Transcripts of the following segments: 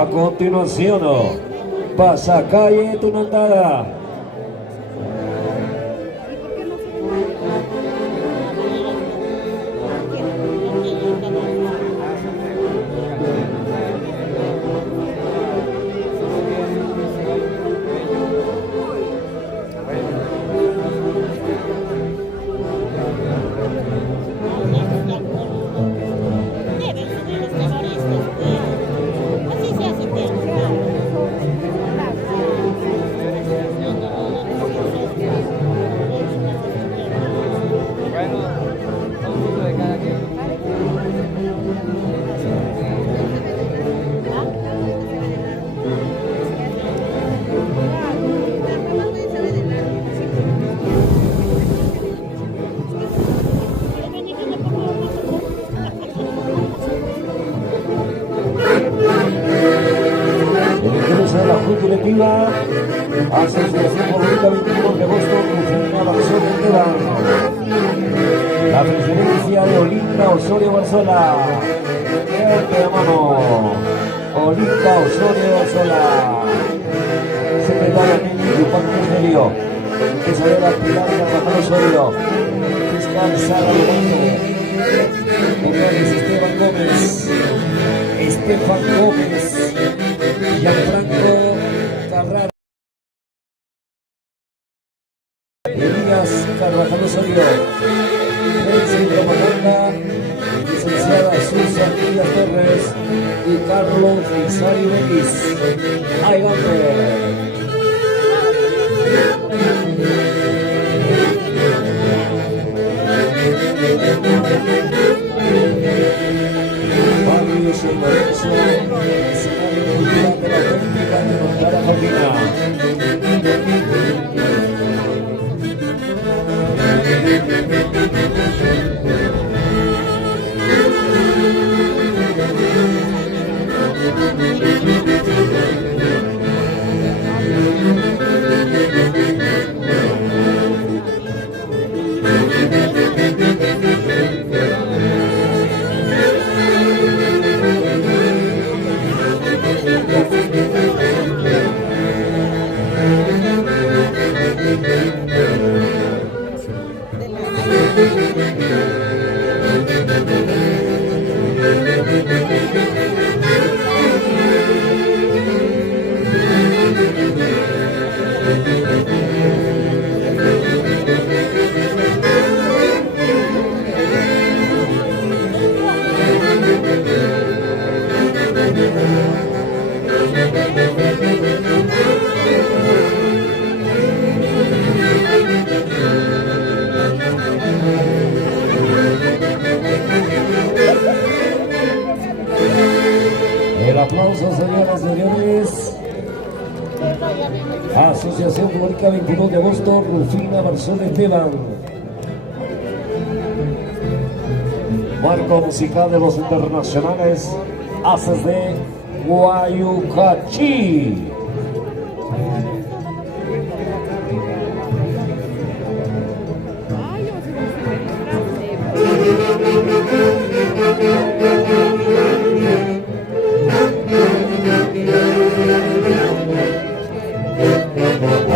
A continuación, Pasacalle Tunandara. Directiva, Asociación Política 21 de agosto, la presidencia de Olinda Osorio Barzola. De la mano, Olinda Osorio Barzola. Secretaria Nelly Juan Cornelio. Tesorera Pilar Carvajal Osorio. Fiscal Sara Lobato. Vocales Esteban Gómez. Gianfranco Carrara. Elías Carvajal Osorio. Prensa y propaganda, licenciada Susan Díaz Torres y Carlos Isari Belis. Adelante. Barrio San Lorenzo, escenario cultural de la auténtica de Montara Joaquina. El aplauso, señoras y señores. Asociación Política 22 de agosto, Rufina Barzola Esteban. Marco musical de los internacionales, Haces de Guayucachi.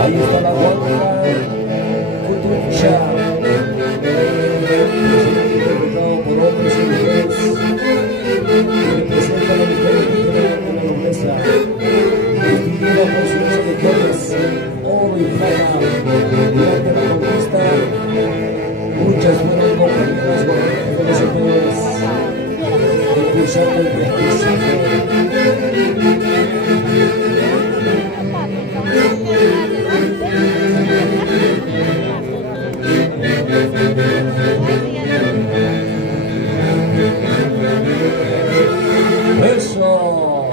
Ahí está la guardia Cutucha, interpretado por hombres y mujeres, que representa la mujer de la nobleza, distinguida por sus instructores, oro y plata. Durante la conquista, muchas fueron compañeras gobernantes de los españoles, impulsando el prestigio. Eso.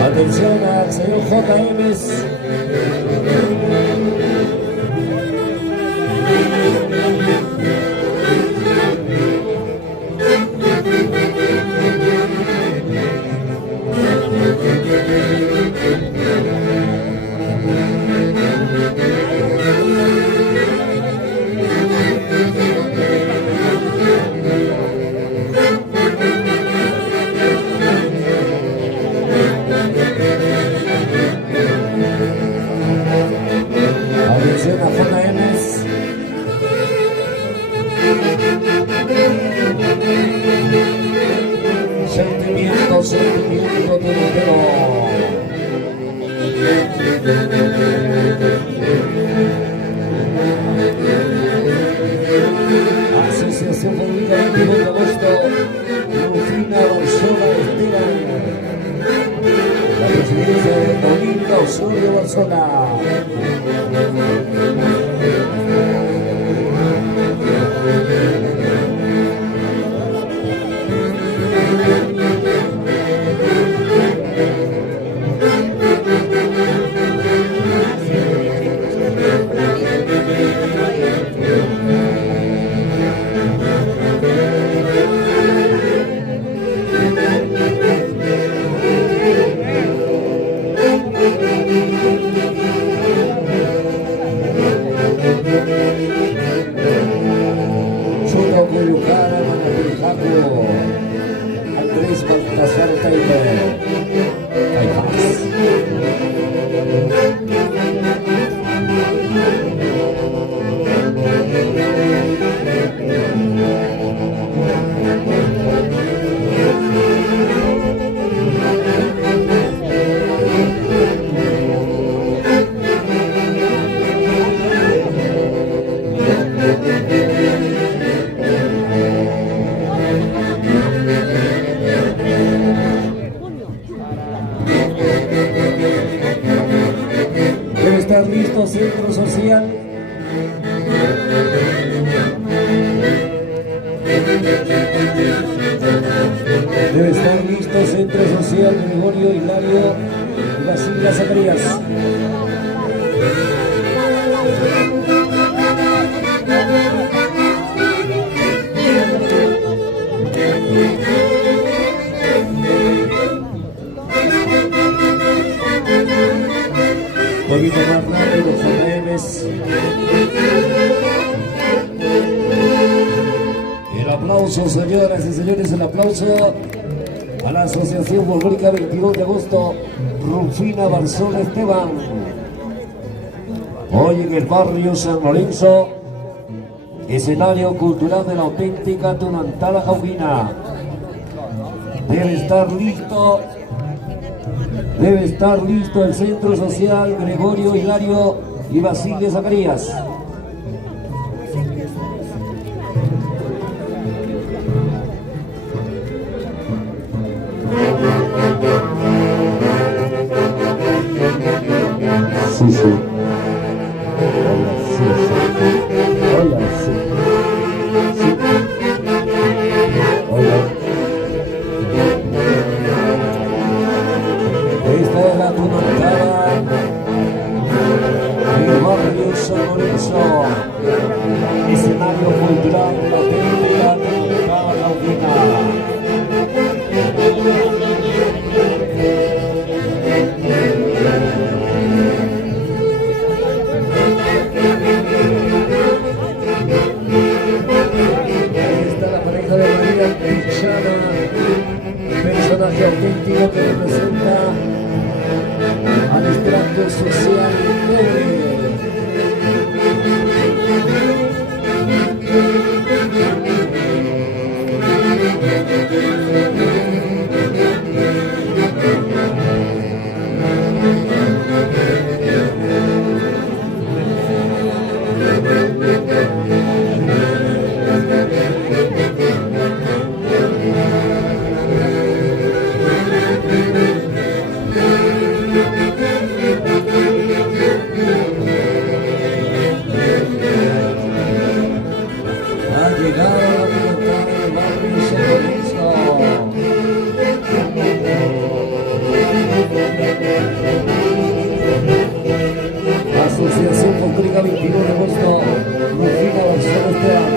Atención al señor JMs. Atención a JMs. Sentimiento, sentimiento torero. Asociación Pública 22 de agosto, Rufina Barzola Esteban. La presidencia de Domingo Osorio Barzola. Andrés Baltasar Taylor. Ahí vas. Debe estar listo Centro Social. Debe estar listo Centro Social Gregorio Hilario y Basilia Zacarías. Un poquito más rápido, JMs. El aplauso, señoras y señores, el aplauso a la Asociación Folclórica 22 de agosto, Rufina Barzola Esteban. Hoy en el barrio San Lorenzo, escenario cultural de la auténtica Tunantala Jauquina. Debe estar listo el Centro Social Gregorio Hilario y Basilia Zacarías. Sí, sí. Hola, sí. Hola. Esta es la Tunantala del barrio San Lorenzo, escenario cultural de la auténtica Tunantala Jauquina. Personaje auténtico que representa al extracto social pobre. Asociación Folclórica 22 de agosto, Rufina Barzola Esteban.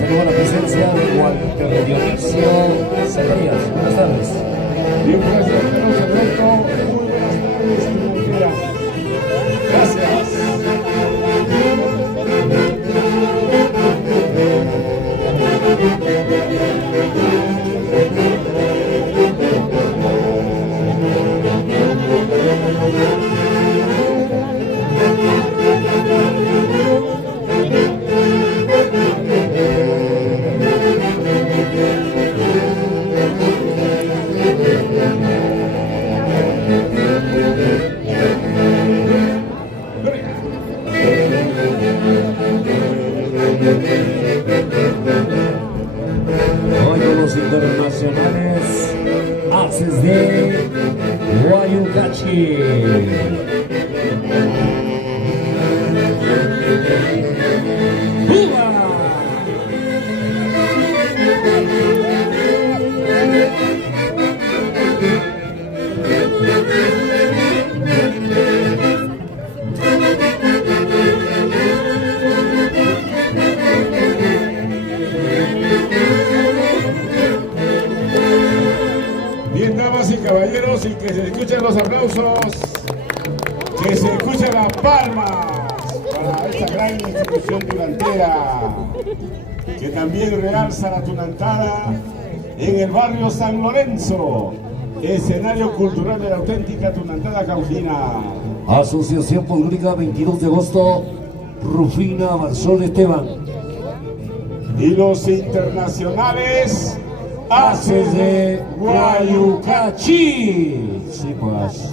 Tenemos la presencia de Walter Dionisio Zacarías. Buenas tardes. Bien, gracias, gracias. Hoy con los internacionales, Haces de Guayucachi. Bien, damas y caballeros, y que se escuchen los aplausos, que se escuchen las palmas para esta gran institución tunantera, que también realza la tunantada en el barrio San Lorenzo, escenario cultural de la auténtica tunantada cauquina. Asociación Pública 22 de agosto, Rufina Marzón Esteban. Y los internacionales, Haces de Guayucachi. Sí, pues.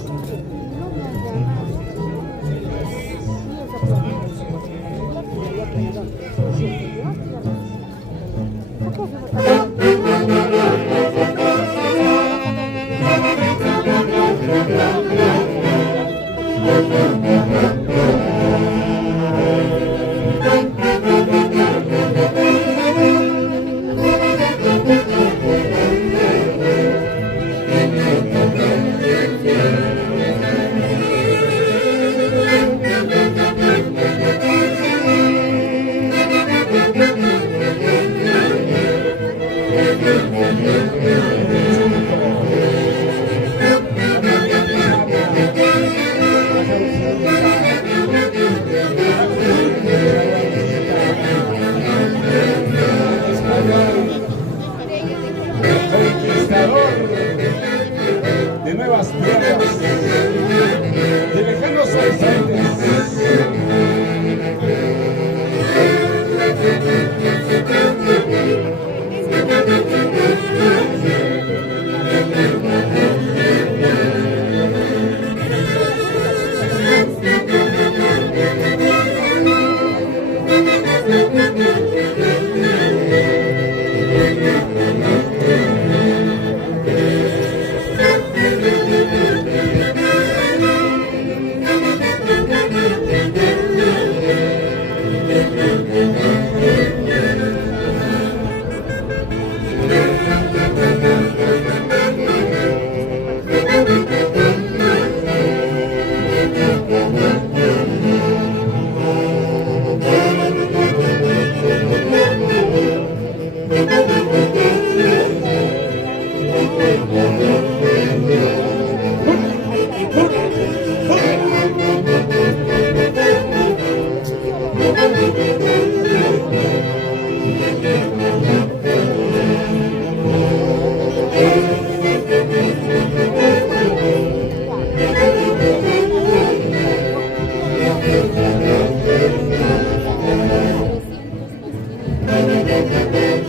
De nuevas tierras, de lejanos horizontes.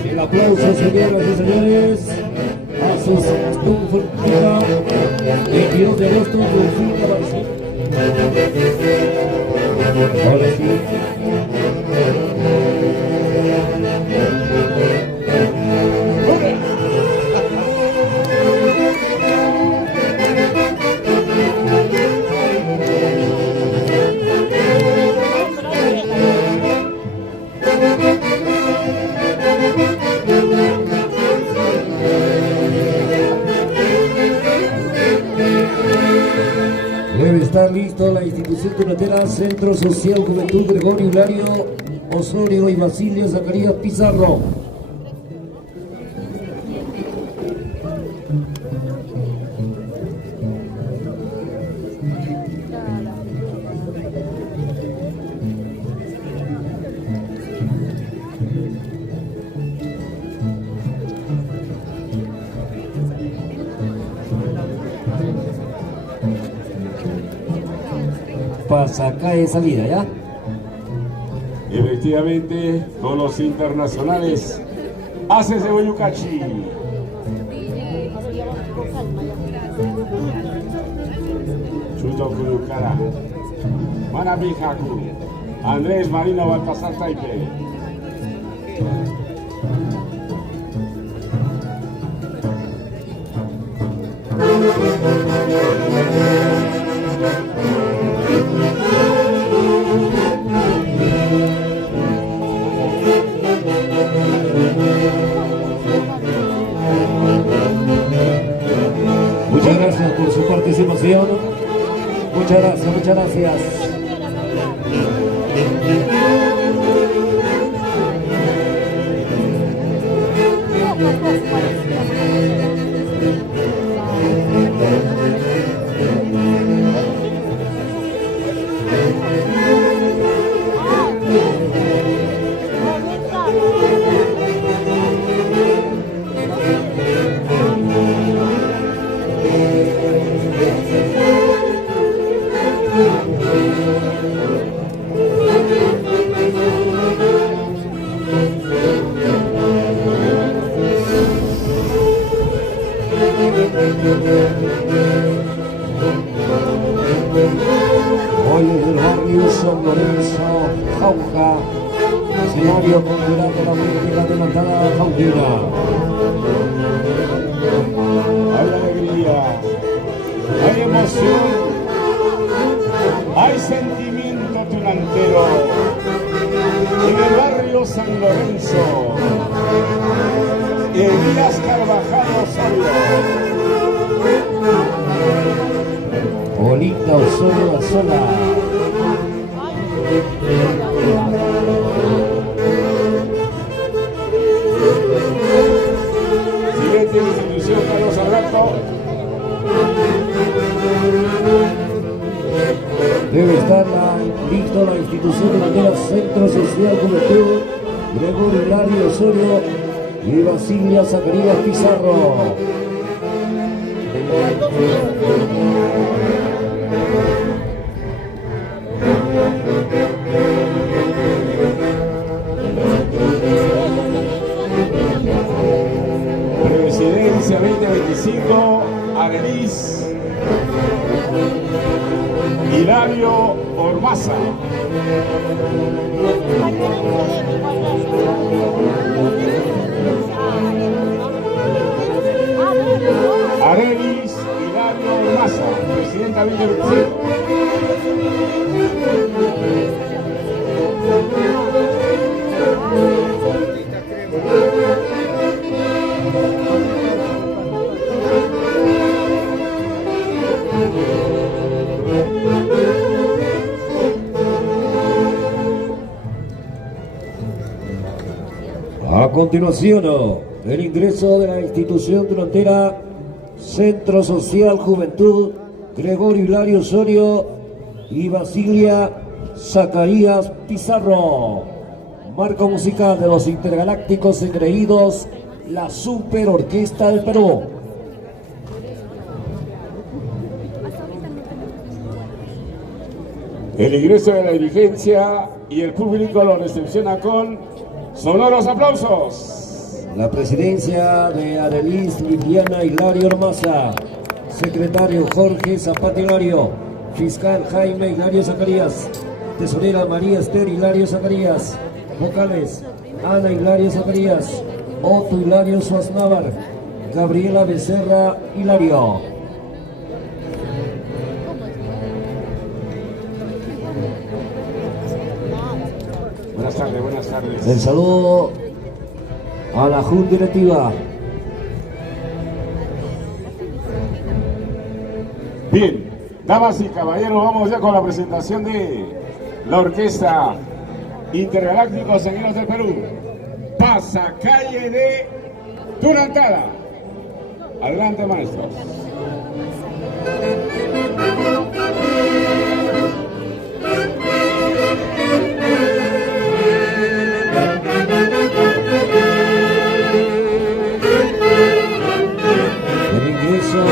El aplauso, señoras y señores, a sus Pública 22 de agosto, Rufina Marzón. Ahora sí. Debe estar listo la institución tunantera Centro Social Juventud Gregorio Hilario Osorio y Basilio Zacarías Pizarro. Pasa acá de salida, ¿ya? Efectivamente, con los internacionales, Haces de Guayucachi. Chuto Cuyucara, Manabi Haku, Andrés Marino Baltasar Taipe. Muchas gracias por su participación. Muchas gracias, muchas gracias. Hoy desde el barrio San Lorenzo, Jauja, escenario cultural de la política demandada Jauntina. Hay alegría, hay emoción, hay sentimiento tunantero en el barrio San Lorenzo, Elías Carvajal Osorio. Olita Osorio Sola. Siguiente institución, Carlos Alberto. Debe estar listo la institución de bandera Centro Social Juventud, Gregorio Hilario Osorio y Basilia Zacarías Pizarro. Presidencia 2025, Arelis Hilario Ormaza. Arelis Hilario Ormaza, presidenta 2025. A continuación, el ingreso de la institución durantera Centro Social Juventud, Gregorio Hilario Osorio y Basilia Zacarías Pizarro. Marco musical de los intergalácticos engreídos, la Super Orquesta del Perú. El ingreso de la dirigencia y el público lo recepciona con sonoros aplausos. La presidencia de Arelis Liliana Hilario Ormaza, secretario Jorge Zapata Hilario, fiscal Jaime Hilario Zacarías, tesorera María Esther Hilario Zacarías, vocales Ana Hilario Zacarías, Otto Hilario Suaznavar, Gabriela Becerra Hilario. Buenas tardes, buenas tardes. El saludo a la Junta Directiva. Bien, damas y caballeros, vamos ya con la presentación de la Orquesta Intergalácticos Seguidos del Perú. Pasacalle de Tunantala. Adelante, maestros. El ingreso de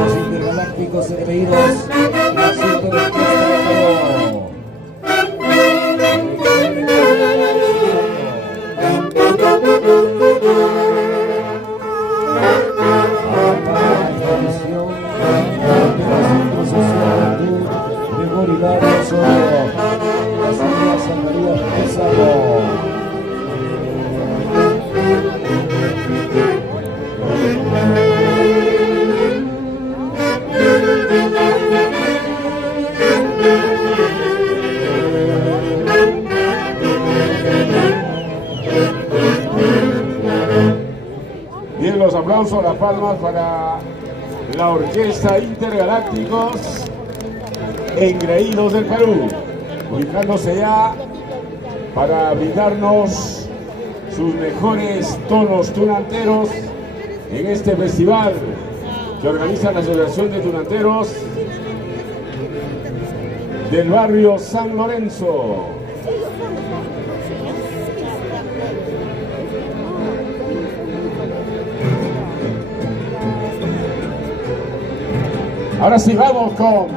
los intergalácticos engreídos, la Super Orquesta del Perú. A aplauso, las palmas para la Orquesta Intergalácticos Engreídos del Perú, ubicándose ya para brindarnos sus mejores tonos tunanteros en este festival que organiza la Asociación de Tunanteros del barrio San Lorenzo. Ahora sí vamos con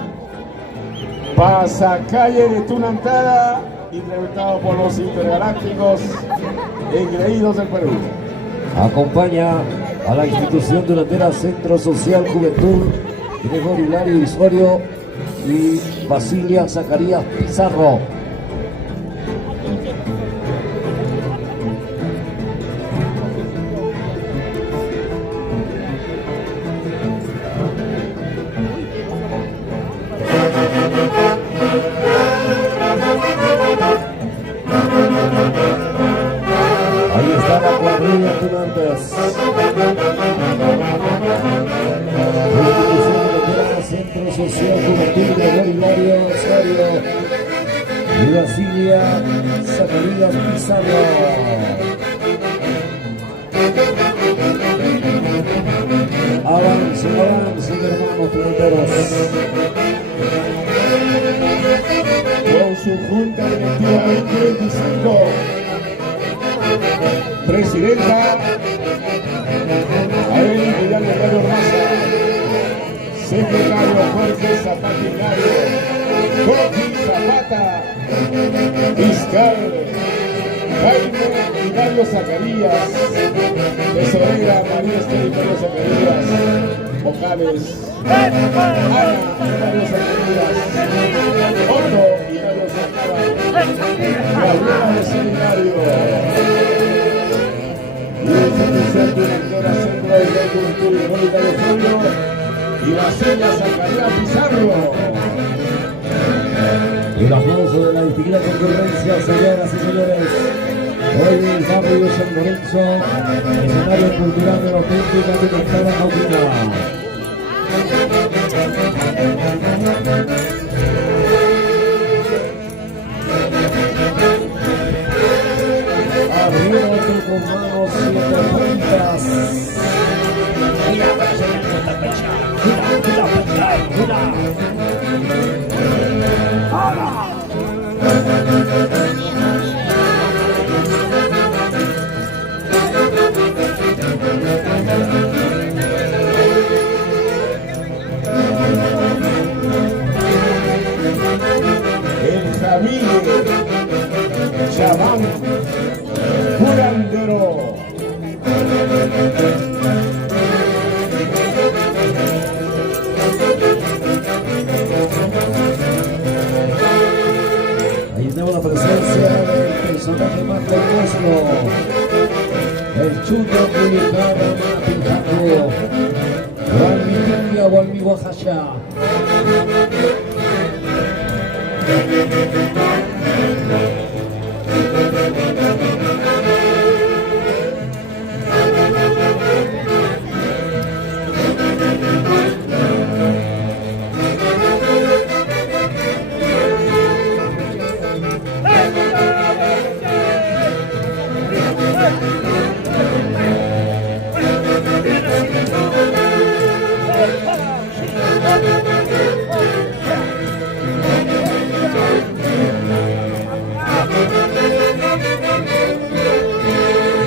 Pasacalle de Tunantara, interpretado por los Intergalácticos Engreídos del Perú. Acompaña a la institución tunantera Centro Social Juventud Gregorio Hilario Osorio y Basilia Zacarías Pizarro. Ahí está la cuadrilla tunantes. Centro Social Juventud Gregorio Hilario Osorio y Basilia Zacarías Pizarro. Avancen, avancen, hermanos tunanteros. Con su junta directiva 2025, presidenta Abel Vidal Delgado Raza, secretario Jorge Zapata Hilario, Jorge Zapata, fiscal Jaime Hilario Zacarías, tesorera María Esther Hilario Zacarías, vocales Ana Hilario Zacarías, Otto Hilario Zacarías, Gabriela de Seminario y el Centro Tunantera Centro de la Juventud y Mónica de Osorio y Basilia Zacarías Pizarro. El aplauso de la distinguida concurrencia, señoras y señores. Hoy en el barrio San Lorenzo, escenario cultural de la auténtica Tunantera Nautina. Arriba con manos 7 puntas. El Jamile Chabán Curandero. Ahí tenemos la presencia del personaje más famoso, el chuto publicado Pintaco, Walmitinga, Walmihuajaya.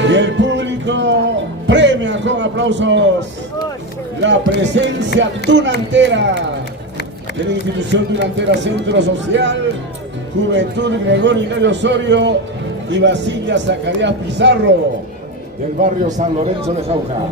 Y el público premia con aplausos la presencia tunantera de la institución tunantera Centro Social Juventud Gregorio Hilario Osorio y Basilia Zacarías Pizarro del barrio San Lorenzo de Jauja.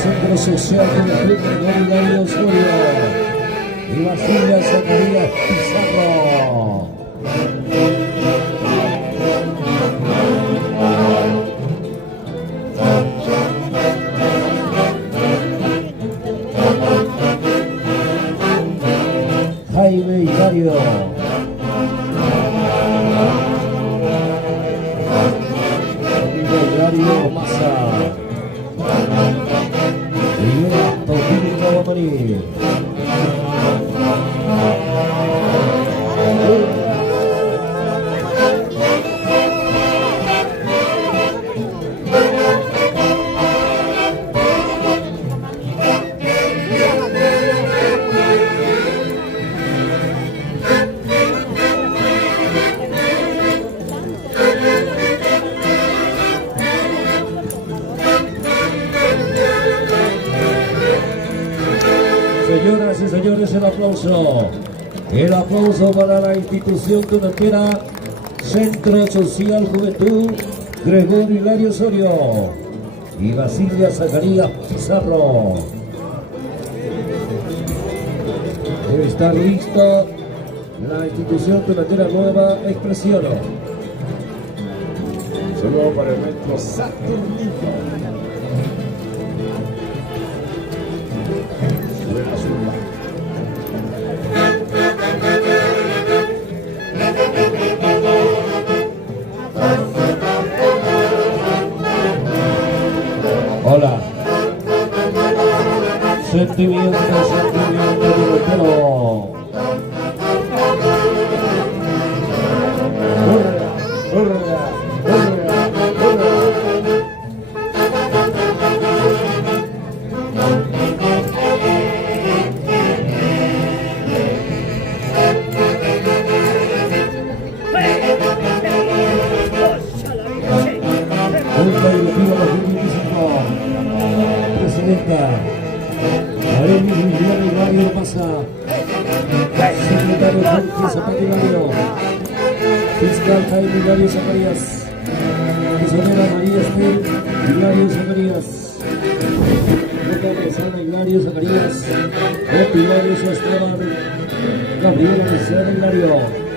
Centro Social del Club Gregorio Osorio y Basilia Zacarías Pizarro. Jaime Hilario. Hilario Massa. Señoras y señores, el aplauso para la institución tunantera Centro Social Juventud Gregorio Hilario Osorio y Basilia Zacarías Pizarro. Debe estar lista la institución tunantera Nueva Expresión. Saludos para el metro Saturnino. Hola. Sentimiento pero Mario Massa, secretario Jorge Zapata Hilario, fiscal Jaime Hilario Zacarías, tesorera María Estel Hilario Zacarías, Rosana Hilario Zacarías, Otto Hilario Esteban, Gabriela Becerra Hilario.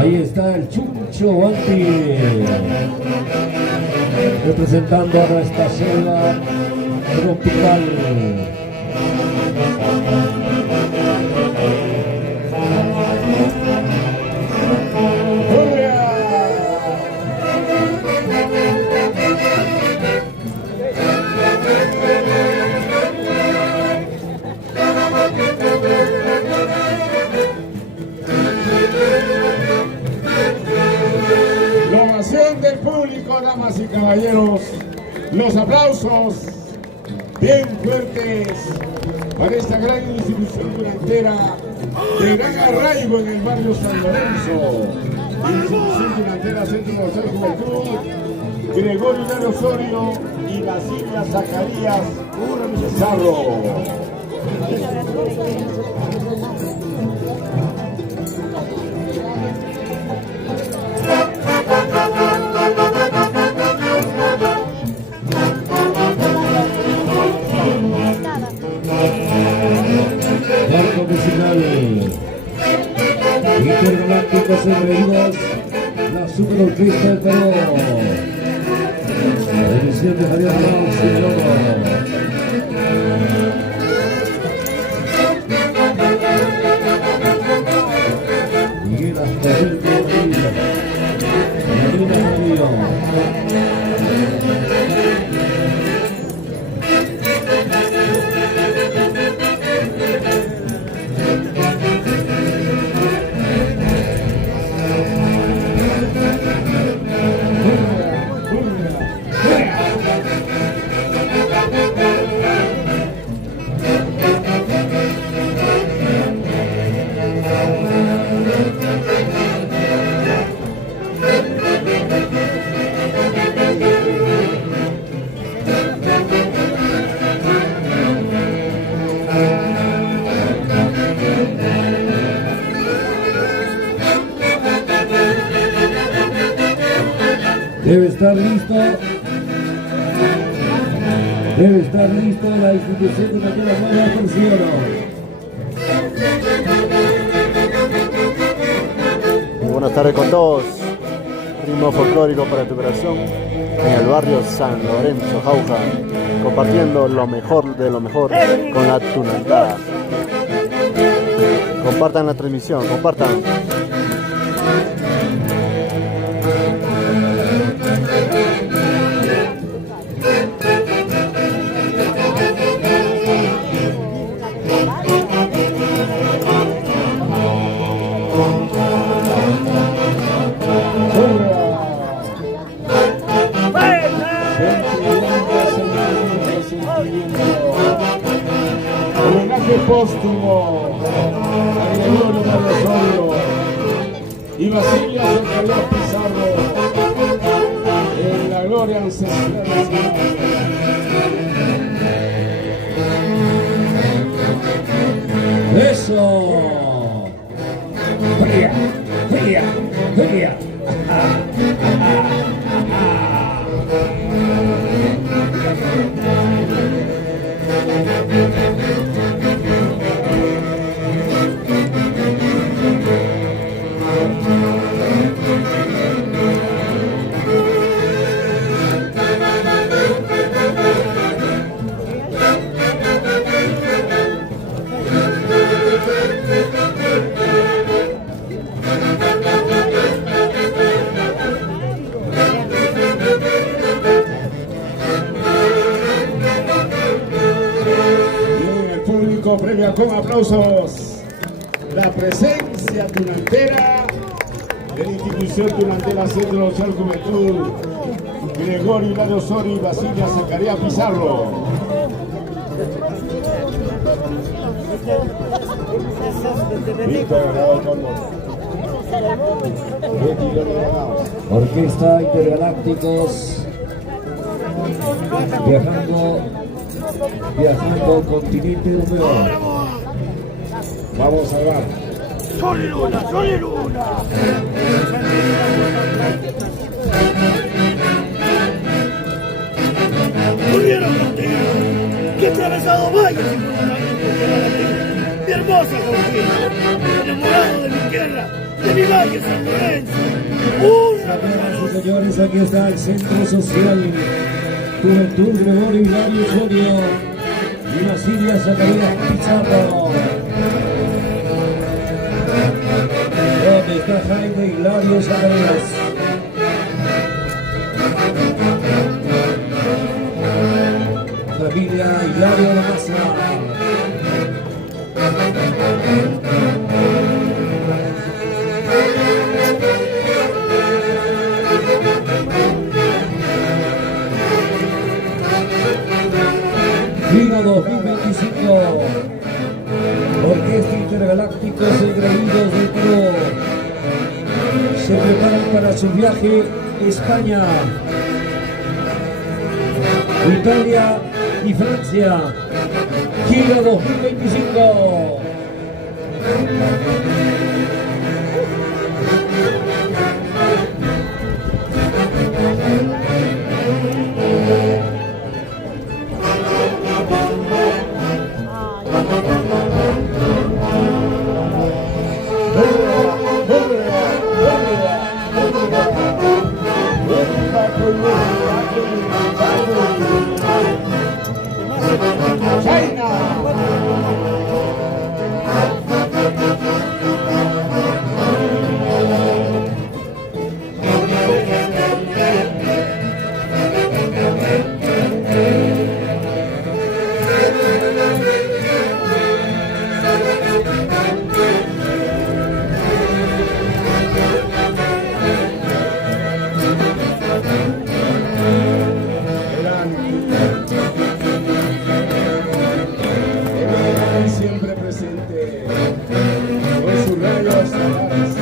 Ahí está el Chucho Banti representando a nuestra selva tropical. Del público, damas y caballeros, los aplausos bien fuertes para esta gran institución durantera de gran arraigo en el barrio San Lorenzo. Institución durantera Centro Social Juventud Gregorio Hilario Osorio y Basilia Zacarías Pizarro. Marco musical Intergalácticos Engreídos, la super orquesta del Perú. Edición de Javier Ramos y el Lobo. Miguel Astoril de Rodríguez. Marina Rodríguez. Debe estar listo la institución de la nueva atención. Buenas tardes con todos. Ritmo folclórico para tu corazón en el barrio San Lorenzo, Jauja, compartiendo lo mejor de lo mejor con la tunantada. Compartan la transmisión, compartan. Homenaje póstumo a Gregorio Osorio y Basilia Zacarías Pizarro en la gloria ancestral. ¡Eso! ¡Julia! ¡Julia! ¡Julia! Premia con aplausos la presencia tunantera de la institución tunantera Centro Social Juventud, Gregorio Hilario Osorio y Basilia Zacarías Pizarro. Orquesta Intergalácticos viajando continente húmedo. Vamos a ver. ¡Sol y luna! ¡Sol y luna! ¡Volvieron contigo! ¡Que he atravesado valles! ¡Mi hermosa Jauja! ¡Enamorado de mi tierra! ¡De mi valle San Lorenzo! Señoras y señores, aquí está el Centro Social Juventud Gregorio Hilario Osorio y Basilia Zacarías Pizarro. ¿Dónde está Jaime Hilario Zacarías? Familia Hilario de Massa. Liga 2025, Orquesta Intergalácticos Engreídos del Perú se preparan para su viaje a España, Italia y Francia. Gira 2025. Siempre presente con sus rayos solares.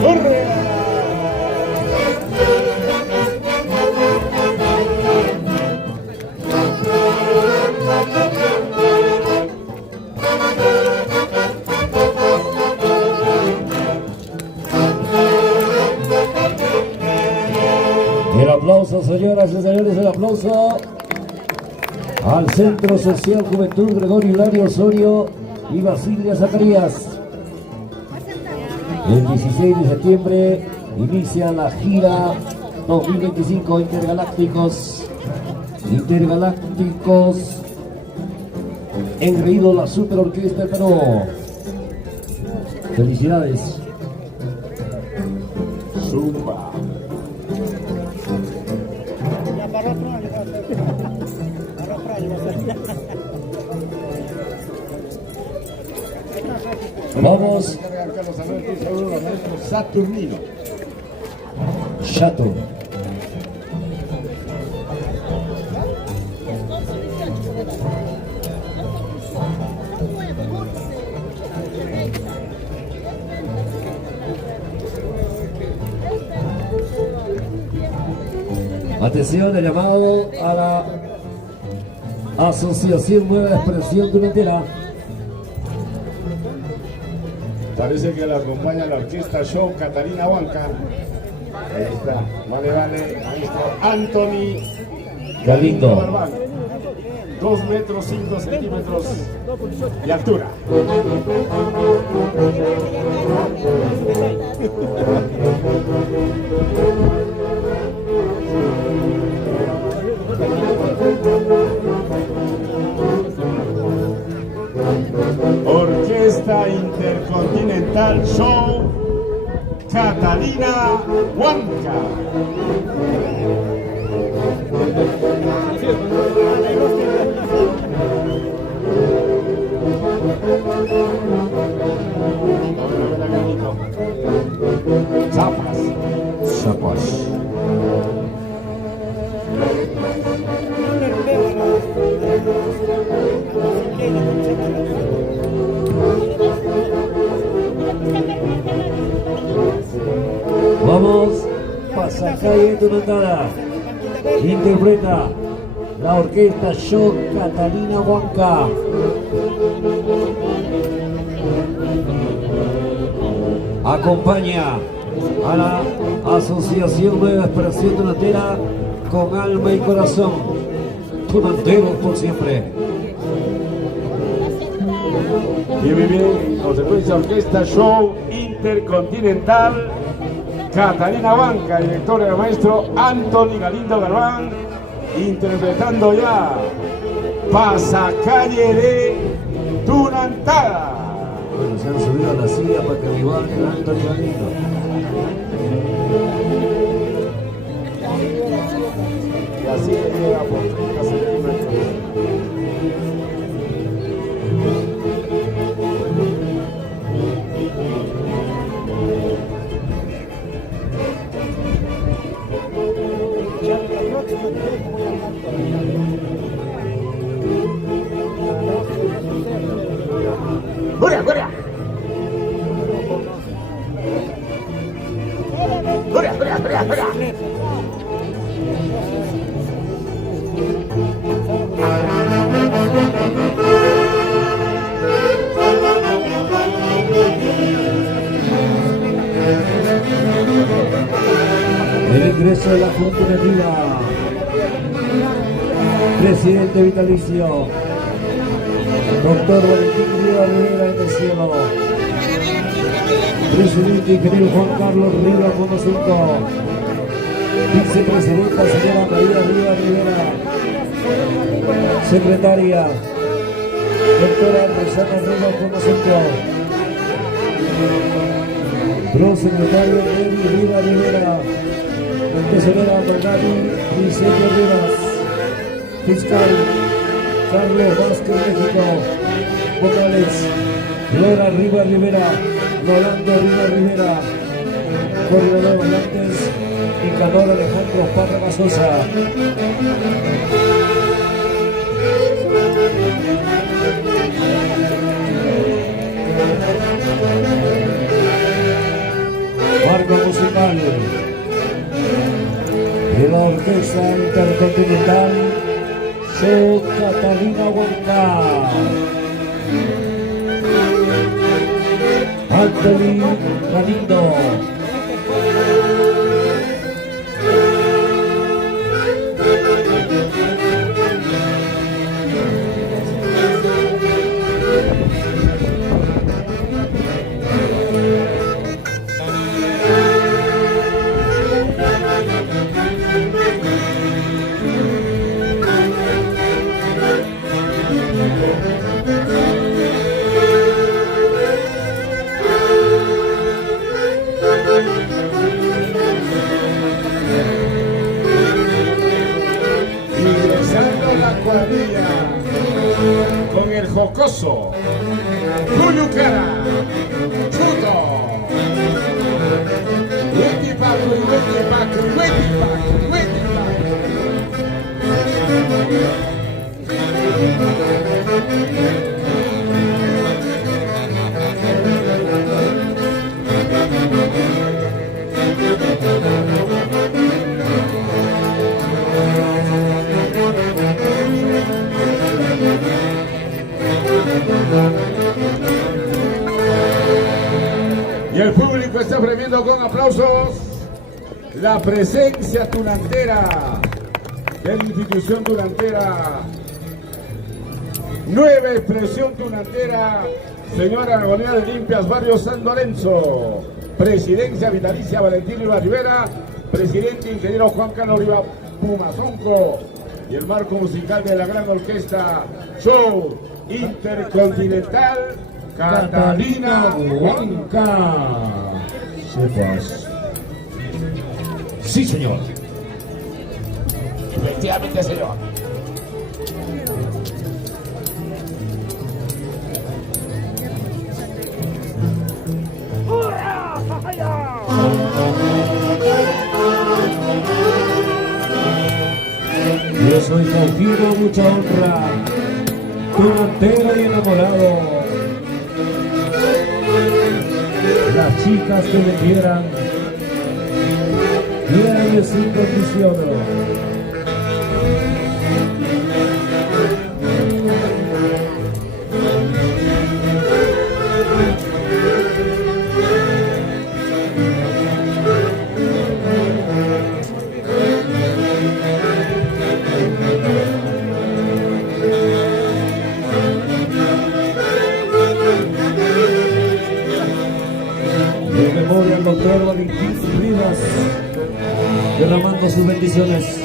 ¡Corre! El aplauso, señoras y señores, el aplauso al Centro Social Juventud Gregorio Hilario Osorio y Basilia Zacarías. El 16 de septiembre inicia la gira 2025 Intergalácticos. Engreído la Super Orquesta del Perú. Felicidades. Zumba. Vamos. Carlos Alberto, un saludo al maestro Saturnino. Chato. Atención, el llamado a la Asociación Nueva Expresión Durantera. Parece que la acompaña la orquesta Show Catarina Huanca. Ahí está. Vale, maestro Anthony Galindo. Barbán. 2 metros 5 centímetros de altura. Orquesta Intercontinental Show Catalina Huanca. Zapas. Vamos, Pasacalle Durantera. Interpreta la orquesta Show Catalina Huanca. Acompaña a la Asociación Nueva Expresión Durantera con alma y corazón. Tunanteros por siempre. Bien, consecuencia Orquesta Show Intercontinental Catalina Huanca, director del maestro Anthony Galindo Galván, interpretando ya Pasacalle de Tunantara. Bueno, se han subido a la silla para que vivan el Anthony Galindo. Y así llega por 30 centímetros. ¡Fuera, fuera! El ingreso de la Junta Directiva, presidente vitalicio, doctor Valentín Rivera Rivera en el cielo, presidente ingeniero Juan Carlos Rivera Fonosunco, vicepresidenta señora María Rivera Rivera, secretaria doctora Rosana Rivera Fonosunco, prosecretario Eddie Rivera Rivera, tesorera Bernardo Briceño Rivas, fiscal Carlos Vázquez México, vocales Laura Rivera Rivera, Rolando Rivera Rivera, coordinador volantes indicador Alejandro Párraga Sosa. Marco musical de la Orquesta Intercontinental Show Catalina Huanca, Anthony Galindo. Ingresando la cuadrilla con el jocoso Julio Cara, Chuto, Wendy Paco y Wendy Paco y Wendy Paco y Wendy Y el público está premiando con aplausos la presencia tunantera de la institución tunantera, Nueva Expresión Tunantera, señora Armonía de Limpias, Barrio San Lorenzo, presidencia vitalicia Valentín Rivera Rivera, presidente ingeniero Juan Carlos Rivera Pumazonco, y el marco musical de la gran orquesta Show Intercontinental Catalina Huanca. Sepas. Sí, señor. Efectivamente, señor. Yo soy cautivo, mucha honra, tunantero y enamorado. Las chicas que me quieran sin condición. De memoria al doctor Valentín Rivas, derramando sus bendiciones.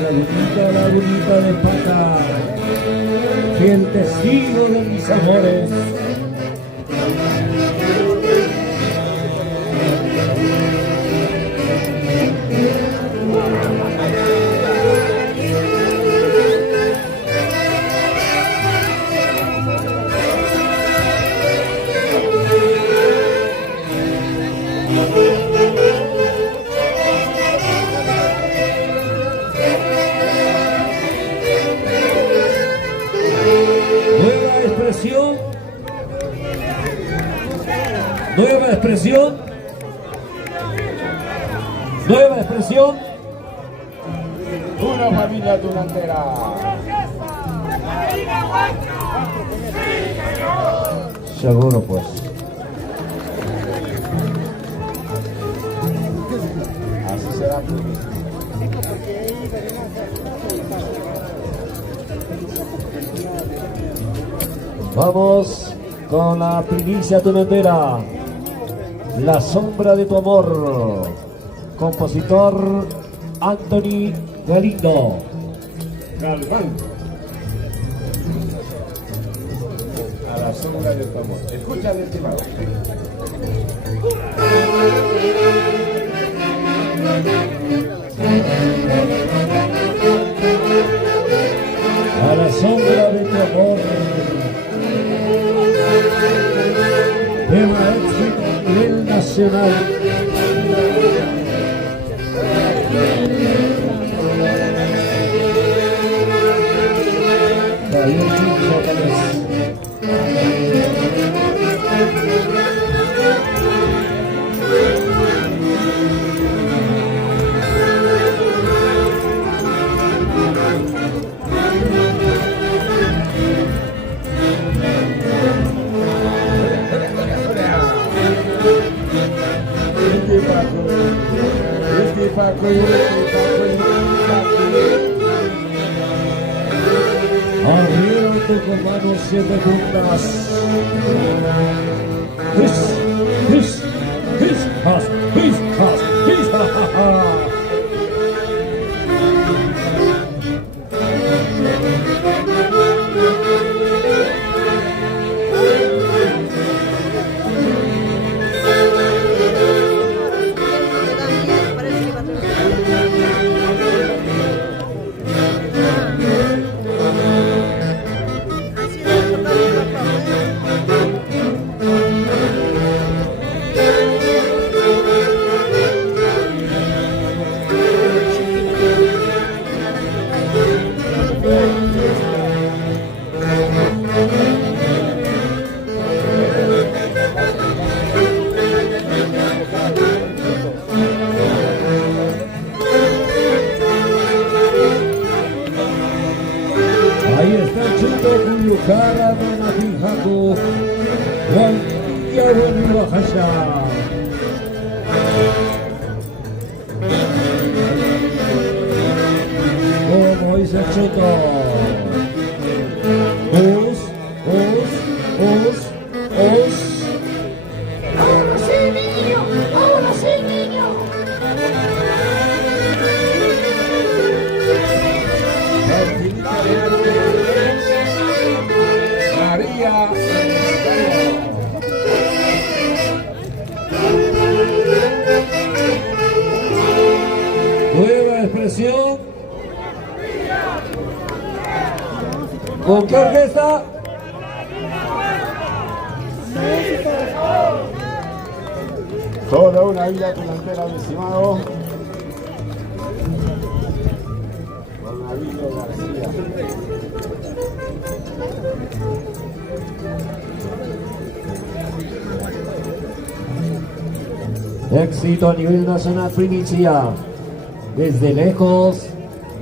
la bonita de Paca, fiel testigo de mis amores. Nueva expresión. Una familia tunantera. Seguro pues. Así será. Vamos con la primicia tunantera. La sombra de tu amor. Compositor Anthony Galindo. Galván. A la sombra de tu amor. Escucha el estimado. A la sombra de tu amor. Tema éxito a nivel nacional. Arriba con manos 7 puntas. His, has, ha, ha, ha. Ahí está el chuto con Lucara, Manatijaco, Juan y Bajaya. Como dice el chuto. Os. Ahora sí, niño. Ahora sí, niño. María. Nueva expresión. ¿Con qué orquesta? Toda una villa tunantera, mi estimado. Bernardino García. Éxito a nivel nacional, primicia. Desde lejos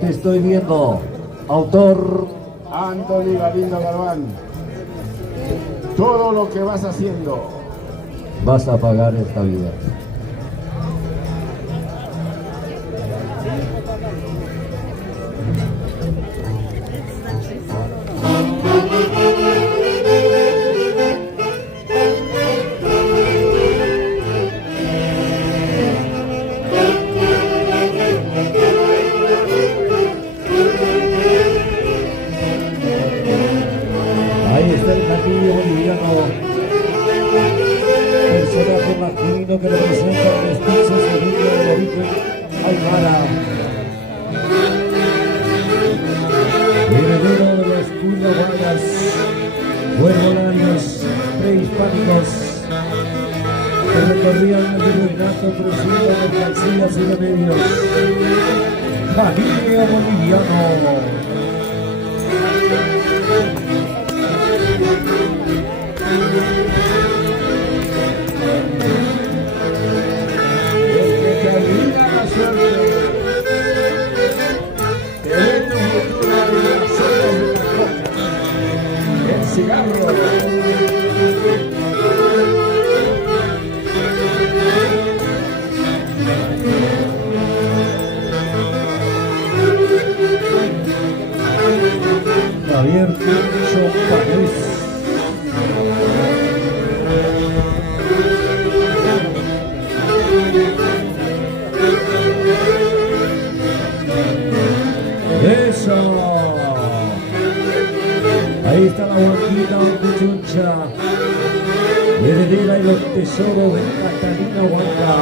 te estoy viendo. Autor Anthony Galindo Galván. Todo lo que vas haciendo. vas a pagar esta vida. ofreciendo mercancías y remedios. Jaleo boliviano. El que te adivina la suerte, te vende un futuro de las sopas de la coca, el cigarro. Javier Pincho Párez. Eso. Ahí está la Huanquita Cuchuncha, heredera y los tesoros de Catalina Huanca.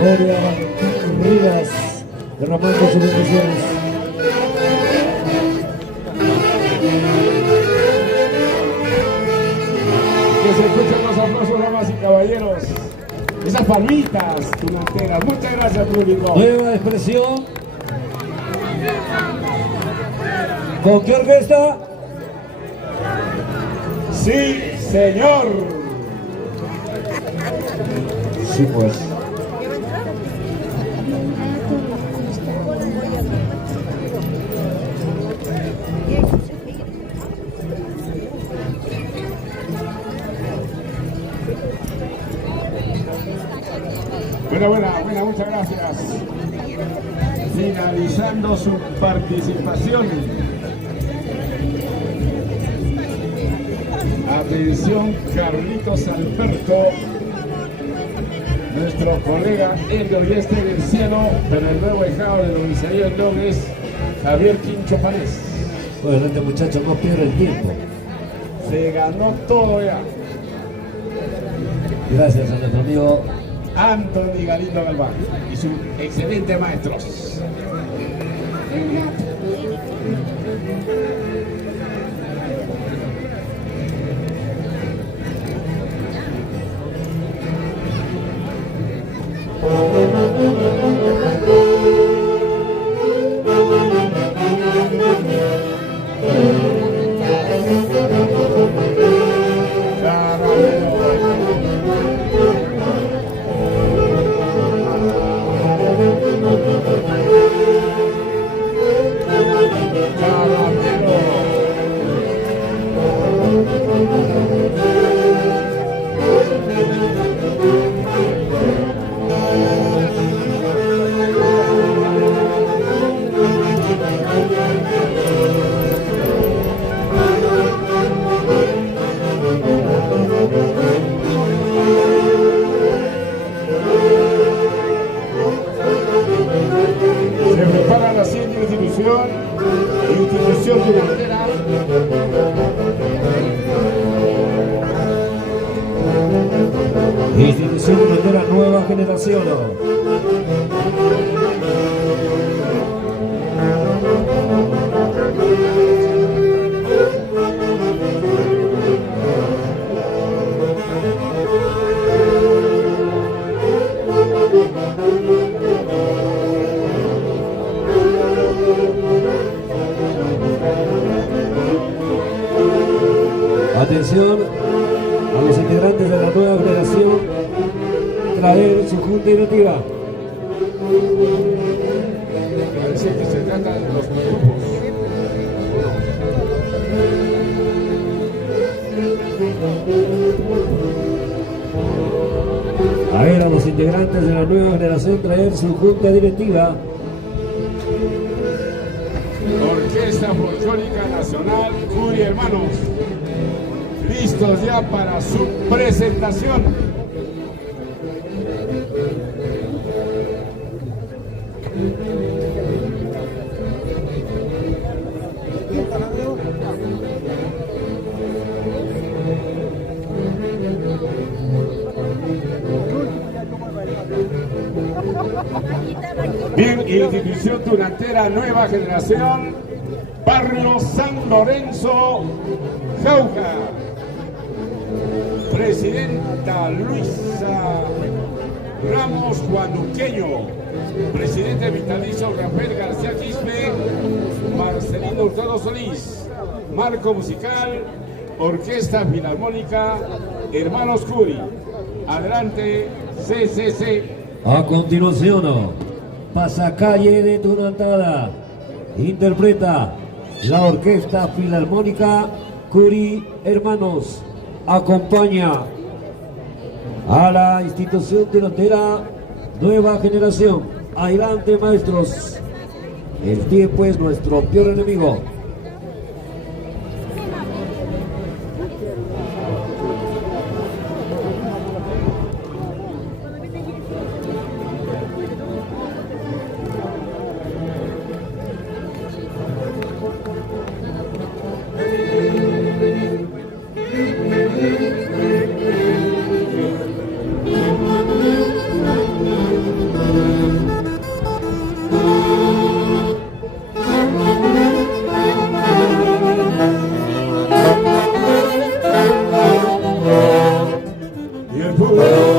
Memoria Rivas, derramando sus bendiciones. Que se escuchen los aplausos, damas y caballeros. Esas palmitas tunanteras. Muchas gracias, público. Nueva expresión. ¿Con qué orquesta? Sí, señor. Sí, pues. Buena, muchas gracias. Finalizando su participación. Atención, Carlitos Alberto, nuestro colega el de Oriente del Cielo, pero el nuevo dejado de los Isaías es Javier Quincho Párez. Bueno, este muchacho no pierde el tiempo. Se ganó todo ya. Gracias a nuestro amigo Anthony Galindo Galván y sus excelentes maestros. Se prepara la siguiente institución durantera. Institución de la nueva generación. Atención a los integrantes de la nueva generación, traer su junta directiva. Parece que se trata de los grupos. A ver a los integrantes de la nueva generación traer su junta directiva. Orquesta Folclórica Nacional Curi Hermanos, listos ya para su presentación. Bien, institución durantera nueva generación, Barrio San Lorenzo, Jauja. Presidenta Luisa Ramos Guanuqueño. Presidente vitalicio Rafael García Quispe, Marcelino Hurtado Solís. Marco musical, Orquesta Filarmónica, Hermanos Curi. Adelante, CCC. A continuación, Pasacalle de Tunantada interpreta la Orquesta Filarmónica Curi Hermanos. Acompaña a la institución delantera Nueva Generación. Adelante, maestros. El tiempo es nuestro peor enemigo. Y el público.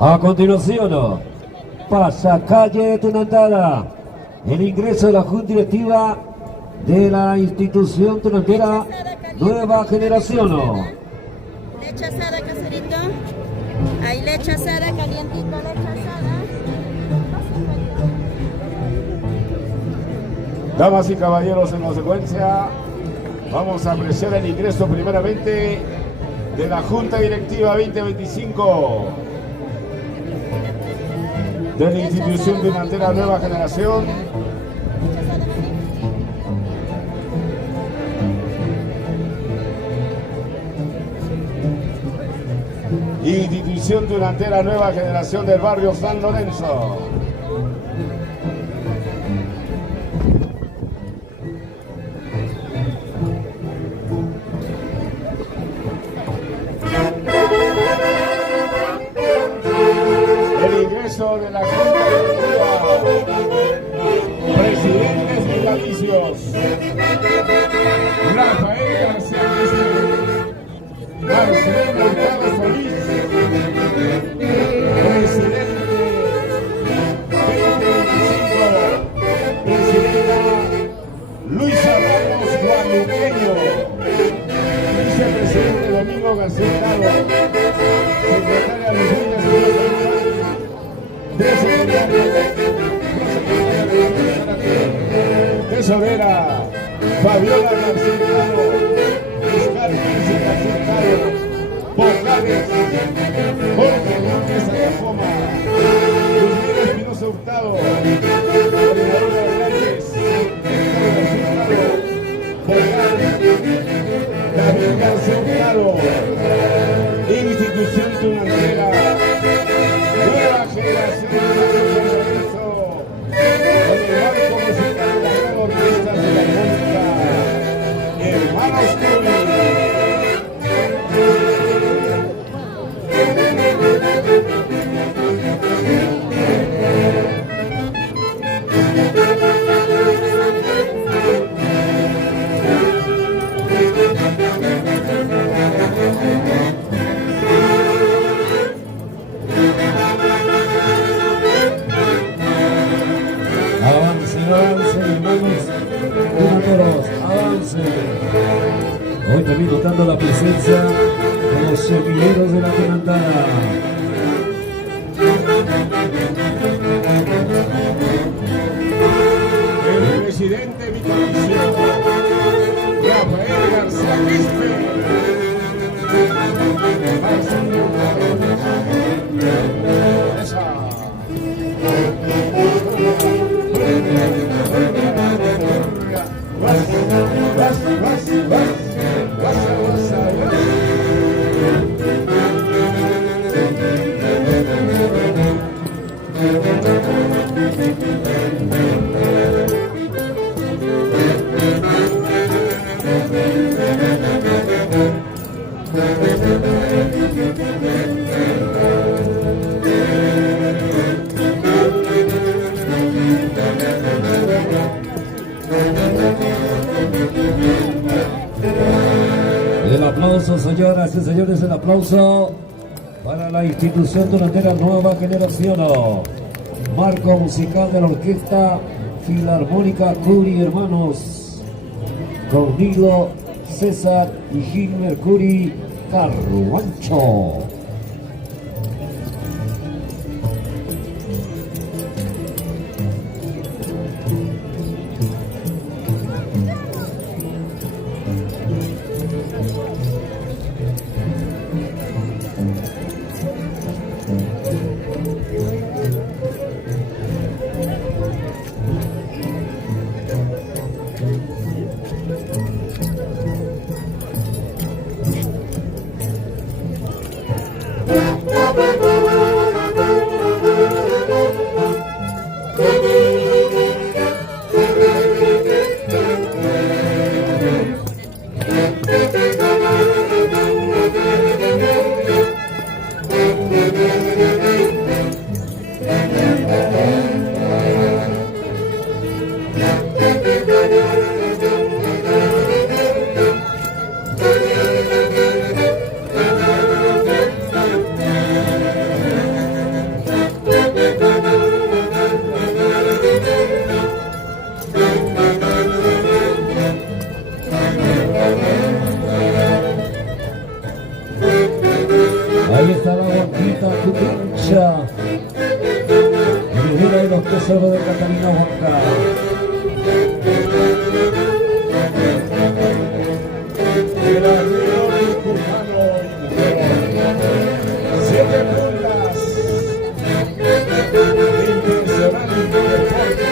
A continuación, Pasacalle Tunantada, el ingreso de la Junta Directiva de la institución tunantera Nueva Generación. Leche asada, caserito. Hay leche asada, calientito, leche asada. Damas y caballeros, en consecuencia, vamos a apreciar el ingreso primeramente de la Junta Directiva 2025 de la institución delantera Nueva Generación. Institución delantera Nueva Generación del barrio San Lorenzo. El ingreso de la Junta Directiva. Presidentes vitalicios. Rafael García Quispe, Marcelino Hurtado Solís. Presidente 2025. Presidenta Luisa Ramos Guanuqueño. Vicepresidente Domingo García Hurtado. Secretaria Lucina Tesorera Fabiola García Hurtado, fiscal García Hurtado, vocales Jorge López Ayafoma, Luzmila Espinosa Hurtado, coordinadora de Lápiz, Héctor García Hurtado, vocal David García Hurtado, institución tunantera, Nueva Generación de San Lorenzo, con el marco musical de la gran orquesta filarmónica, Hermanos Curi. Hoy también notando la presencia de los semilleros de la Tunantara. El presidente vitalicio, Rafael García Quispe. Esa. El aplauso, señoras y señores, el aplauso para la institución tunantera Nueva Generación. Marco musical de la orquesta Filarmónica Curi Hermanos, con Nilo, César y Gil Mercury Carruancho. Ahí está la banquita Cucuncha, heredera de los tesoros de Catalina Huanca. El arriero tucumano y mujer. 7 puntas. Impresionante deporte.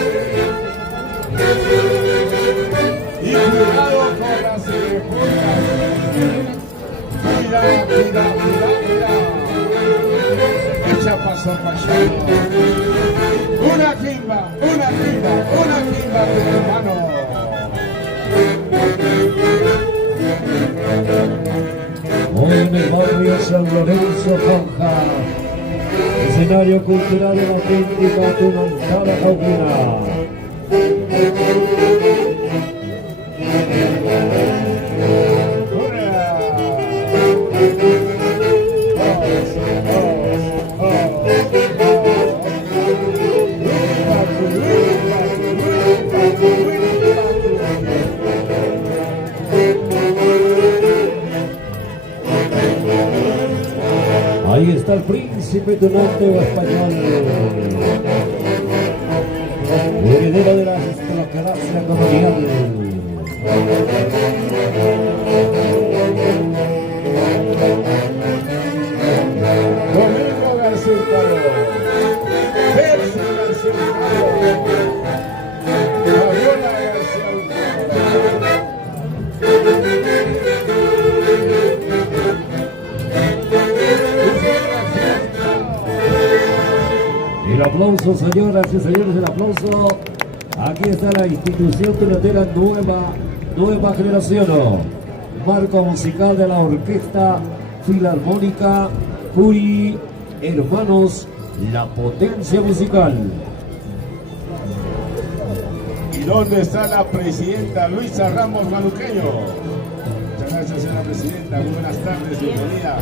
Y cuidado con las puntas. Cuida. Echa paso pasado. Una quimba, tucumano. Hoy en el barrio San Lorenzo Jauja, escenario cultural de la auténtica Tunantara Jauquina. Ahí está el príncipe tunante o español, heredero de la aristocracia colonial. Domingo García Hurtado, Percy García Hurtado, Fabiola García Hurtado. El aplauso, señoras y señores, el aplauso. Aquí está la institución tunantera Nueva Generación. Marco musical de la orquesta Filarmónica Curi Hermanos, la potencia musical. ¿Y dónde está la presidenta Luisa Ramos Maluqueño? Muchas gracias, señora presidenta. Muy buenas tardes, bienvenida.